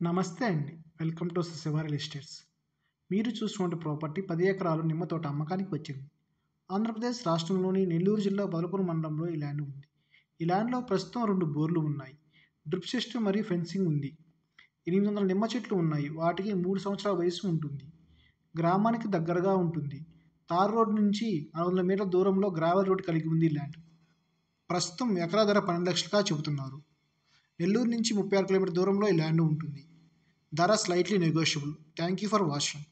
నమస్తే అండి. Welcome to Shiva real estates. మీరు చూస్తున్న ప్రాపర్టీ 10 ఎకరాలు నిమ్మ తోట అమ్మకానికి వచ్చింది. ఆంధ్రప్రదేశ్ రాష్ట్రంలోని నెల్లూరు జిల్లా బలపూర్ మండలంలో ఈ ల్యాండ్ ఉంది. ఈ ల్యాండ్‌లో ప్రస్తుతం 2 బోర్లు ఉన్నాయి. డ్రిప్ సిస్టమ్ మరియు ఫెన్సింగ్ ఉంది. 800 నిమ్మ చెట్లు ఉన్నాయి. వాటికి 3 సంవత్సరాల వయస్సు ఉంటుంది. గ్రామానికి దగ్గరగా ఉంటుంది. తార్ రోడ్ నుంచి 400 మీటర్ల దూరంలో గ్రావెల్ రోడ్ కలిగి ఉంది ఈ ల్యాండ్. ప్రస్తుతం ఎకరా ధర 12 లక్షలుగా చెబుతున్నారు. నెల్లూరు నుంచి 36 కిలోమీటర్ల దూరంలో ఈ ల్యాండ్ ఉంటుంది. ధర slightly negotiable. Thank you for watching.